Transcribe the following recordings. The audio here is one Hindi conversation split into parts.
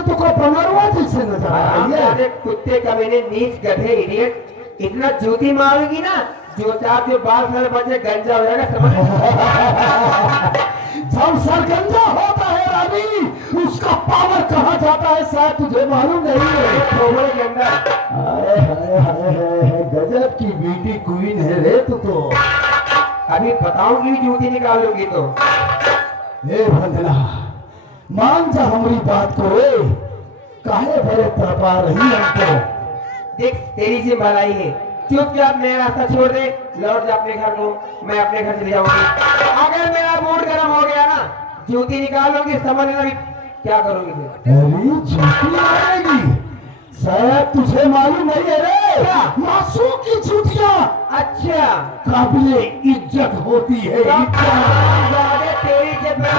तो को बनरवा जैसे नजर आ रही है। अरे कुत्ते कमीने, नीच गधे इडियट, इतना जूती मारोगी ना जो बाल सर बचे गंजा हो जाएगा, समझ। जब सर गंजा होता है रानी, उसका पावर कहाँ जाता है शायद तुझे मालूम नहीं है। खोबड़े के अंदर हाय हाय हाय हाय, गजब की ब्यूटी क्वीन है रे तू तो। अभी बताऊंगी जूती निकालोगी तो। ए वंदना, मान जा हमारी बात को रे, काहे भरे तड़पा रही हमको। देख तेरी सी भलाई है, चुपचाप मेरा रास्ता छोड़ दे, लौट जा अपने घर को, मैं अपने घर चले जाऊंगी। अगर मेरा मूड गर्म हो गया ना, जूती निकाल लोगी, समझ लेना भी क्या करोगी फिर। अरे जूती आएगी, शायद तुझे मालूम नहीं है रे, मासूम की जूतियां अच्छा काबिले इज्जत होती है। ज्यादा तेरी इज्जत में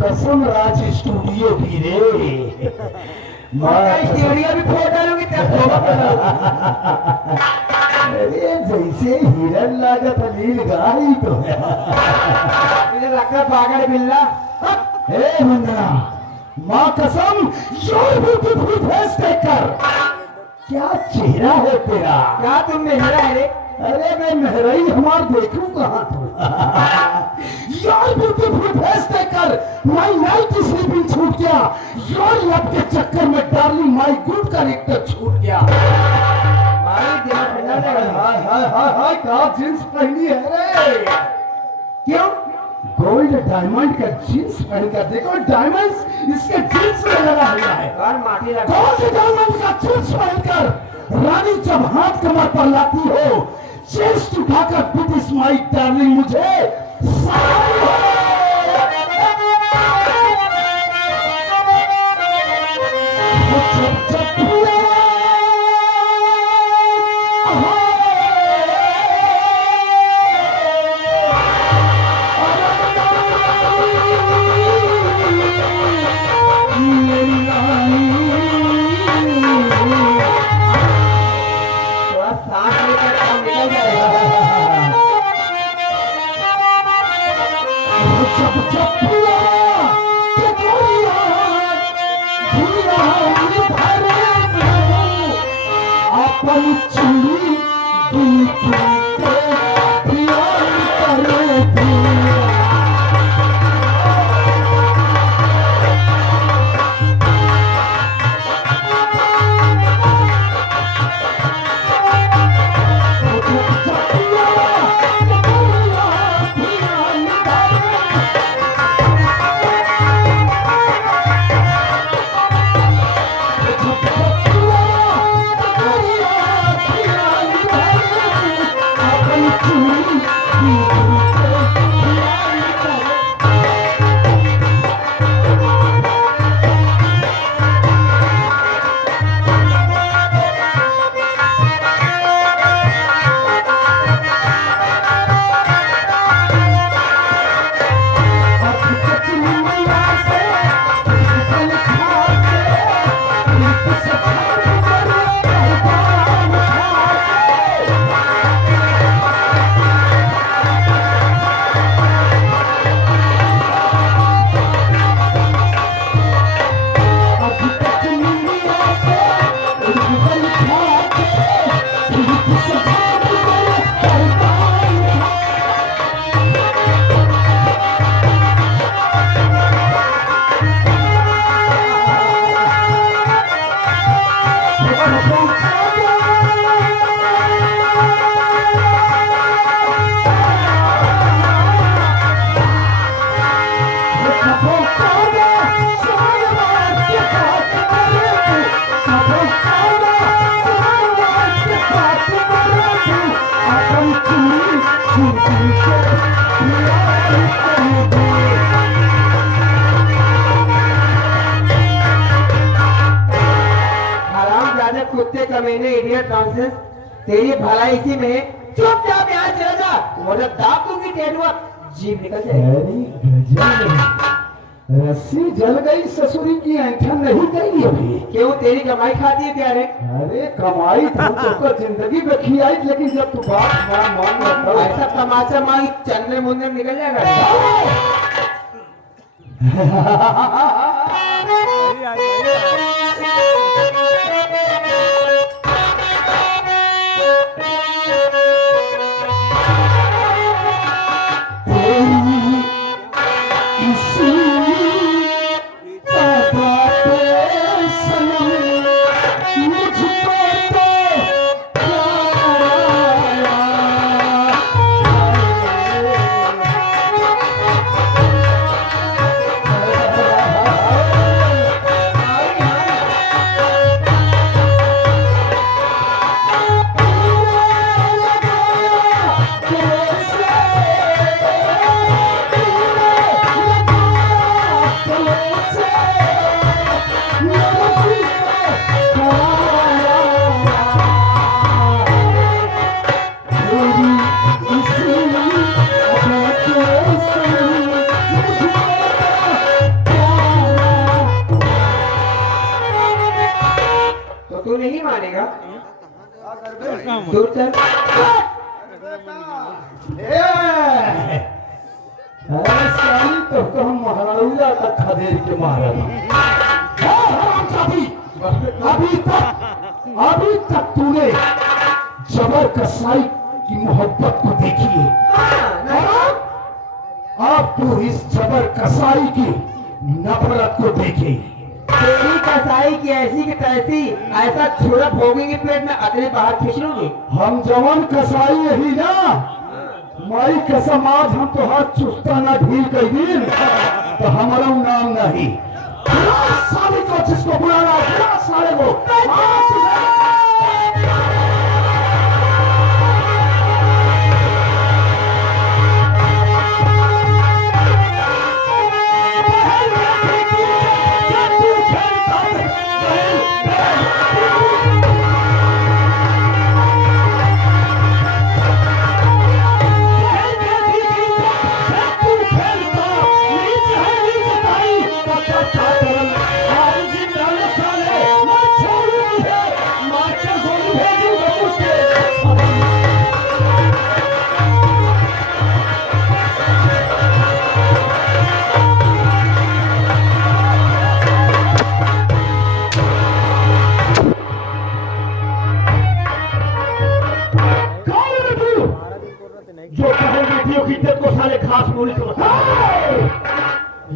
कसम राज स्टूडियो की रे, स्टूडियो भी फोड़ डालूंगी तब। अरे जैसे हिरन लागत नील गाड़ी तो है। मुझे लगता है पागल बिल्ला। हे वंदना, माँ कसम, योर ब्यूटीफुल फेस देखकर क्या चेहरा है तेरा। क्या तुम मेहरा है रे? अरे मैं मेहराई हमार देखूं कहाँ तो। योर ब्यूटीफुल फेस देखकर माय नाइट स्लीपिंग छूट गया। योर लव के चक्कर में डार्लिंग माय गुड कैरेक्टर छूट गया। मारी दिमाग ठंडा लगा। हाय हाय हाय हाय, क्या जींस पहनी है रे। क्यों? गोल्ड डायमंड का जींस पहनकर देखो, डायमंड्स इसके जींस में लगा हुआ है। और माटी लगा। गोल्ड डायमंड का जींस पहनकर रानी जब हाथ कमर पर लाती हो, चेस्ट उठाकर दिस इज माय डार्लिंग मुझे थोड़ा सांस लेकर काम निकल जाएगा। जब जब पिया के गोरिया भूलिया निभरे प्रभु, अपन चुनी दिल के प्यार करे दिया। कुत्ते कमीने इडियट नॉनसेंस, तेरी भलाई इसी में है। चुपचाप यहाँ चला जा, वरना दांत दूंगी टेढ़ुआ, जीभ निकल जाएगी। अरे गजब, रस्सी जल गई, ससुरी की ऐंठन नहीं गई अभी। क्यों, तेरी कमाई खाती है क्या रे? अरे कमाई तो जिंदगी में खियाई, लेकिन जब तू बात मान ऐसा तमाचा मांगी चंद्र मुंदे निकल जाएगा। तू नहीं मानेगा, दूर चल। तो हम महाराजा तक खदेड़ के मारा अभी तक तूने जबर कसाई की मोहब्बत को देखी है, अब तू इस जबर कसाई की नफरत को देखे। तेरी कसाई की ऐसी की तैसी, ऐसा छोरा भोगेंगे पेट में अगले बाहर खींच लूंगी। हम जवान कसाई यही ना, माई कसम आज हम तो हाथ चुस्ता ना ढील कर दी तो हमारा नाम नहीं। सारे को जिसको बुलाना सारे को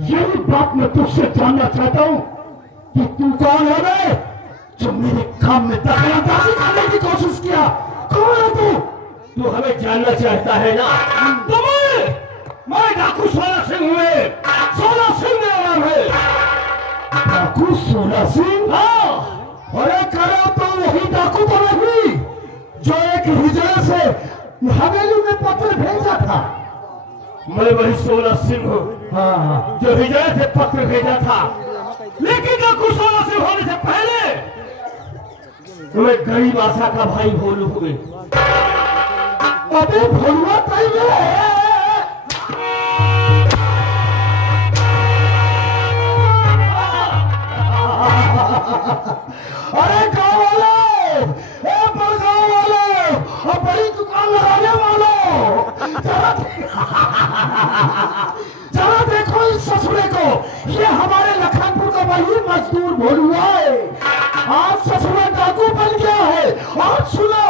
यही बात मैं तुझसे जानना चाहता हूँ कि तू कौन है बे? जो मेरे काम में दखलंदाजी करने की कोशिश किया, कौन है तू? तू हमें जानना चाहता है ना? तो मैं डाकू 16 सिंह हुए, 16 सिंह मेरा नाम है। डाकू 16 सिंह? हाँ। अरे करो तो वही डाकू तो नहीं जो एक हिजड़े से हवेली में पत्र भेजा था। मैं वही 16 सिंह हूँ, हाँ, जो हिजड़े से पत्र भेजा था। लेकिन डाकू 16 सिंह होने से पहले तुम्हें गरीब आशा का भाई भोलू हुए। अबे भोलुआ कहीं है? अरे गाँव वालों, गाँव वालों, और बड़ी दुकान लगाने वालों, जरा देखो इस ससुरे को। ये हमारे लखनपुर का वही मजदूर भोलुआ है, आज ससुरे डाकू बन गया है। और सुनो,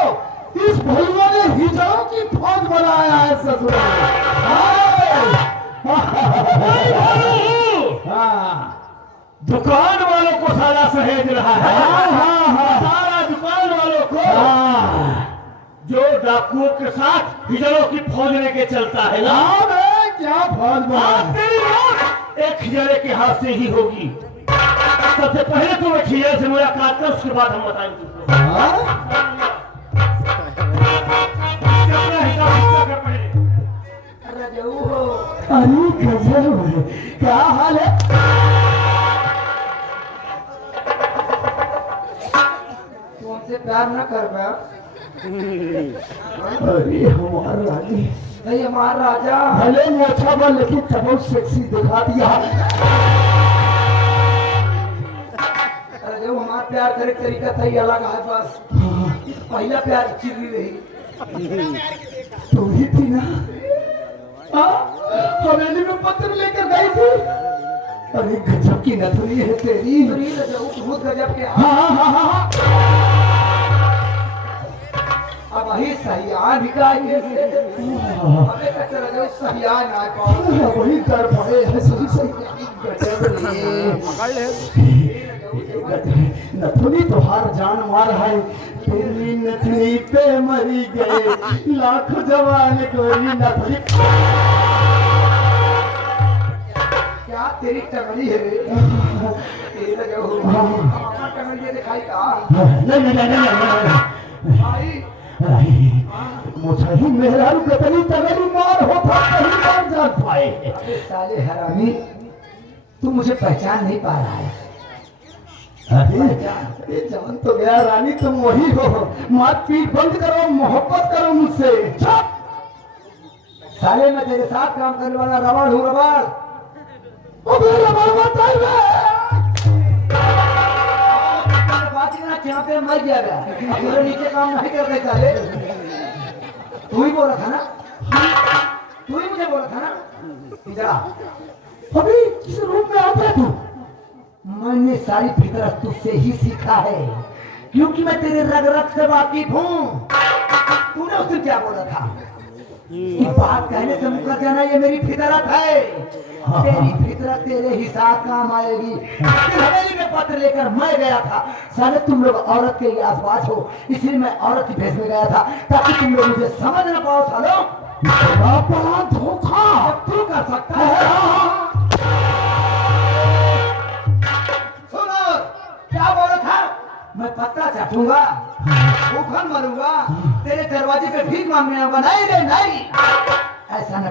इस भोलुआ ने हिजड़ों की फौज बनाया है ससुरे। दुकान वालों को सारा सहेज रहा है। सारा दुकान वालों को, जो डाकुओं के साथ हिजड़ों की फौज लेके चलता है ना। क्या फौज बना? तेरी मौत एक हिजड़े के हाथ से ही होगी। सबसे पहले तो मैं हिजड़े से मुलाकात कर, उसके बाद हम बताएंगे तुझको। अपना हिसाब कर पहले। अरे गजब, क्या हाल है? तुमसे प्यार न कर पाया। अरे हमारा रानी, नहीं हमारा राजा। भले वो अच्छा बन, लेकिन तब सेक्सी दिखा दिया। प्यार करे के तरीका था ही अलग है बस। पहला प्यार चिल्ली रही तू ही थी ना। हवेली में पत्र लेकर गई थी। अरे गजब की नथुनी है तेरी। बहुत गजब के। हाँ। अब वही सहियान निकाली है। अबे कच्चा लगे सहियान आ पाओ। वही कर पड़े है सही नथुनी तो हर जान मार है। तेरी नथुनी पे मरी गए लाख जवान कोई नथुनी। क्या तेरी टंगड़ी है तेरी टंगड़ी दिखाई का मुझे ही मेहरारू कतरी तगड़ी मार होता कहीं बार जान पाए। अरे साले हरामी तू मुझे पहचान नहीं पा रहा है। अरे जान तो गया रानी तुम वही हो। मार पीट बंद करो मोहब्बत करो मुझसे। साले मैं तेरे साथ काम करने वाला रबड़ हूँ रबड़। अबे रबड़ मत यहाँ पे मर गया मेरे नीचे काम नहीं करते साले। तू ही बोला था ना तू ही मुझे बोला था ना इधर अभी किस रूम में आता तू। मैंने सारी फितरत तुझसे ही सीखा है क्योंकि मैं तेरे रग रग से वाकिफ हूँ। तूने उसे क्या बोला था कि बात कहने से मुकर जाना ये मेरी फितरत है। तेरी फितरत तेरे ही साथ काम आएगी। हवेली में पत्र लेकर मैं गया था। साले तुम लोग औरत के आसपास हो इसलिए मैं औरत की भेष में गया था ताकि तुम लोग मुझे समझ न पाओ। सालो बड़ा धोखा तू कर सकता है। सुनो क्या बोला था। मैं पत्ता चाटूंगा भूखन मरूंगा तेरे दरवाजे पे भीख मांगने आऊंगा। नहीं रे नहीं ऐसा न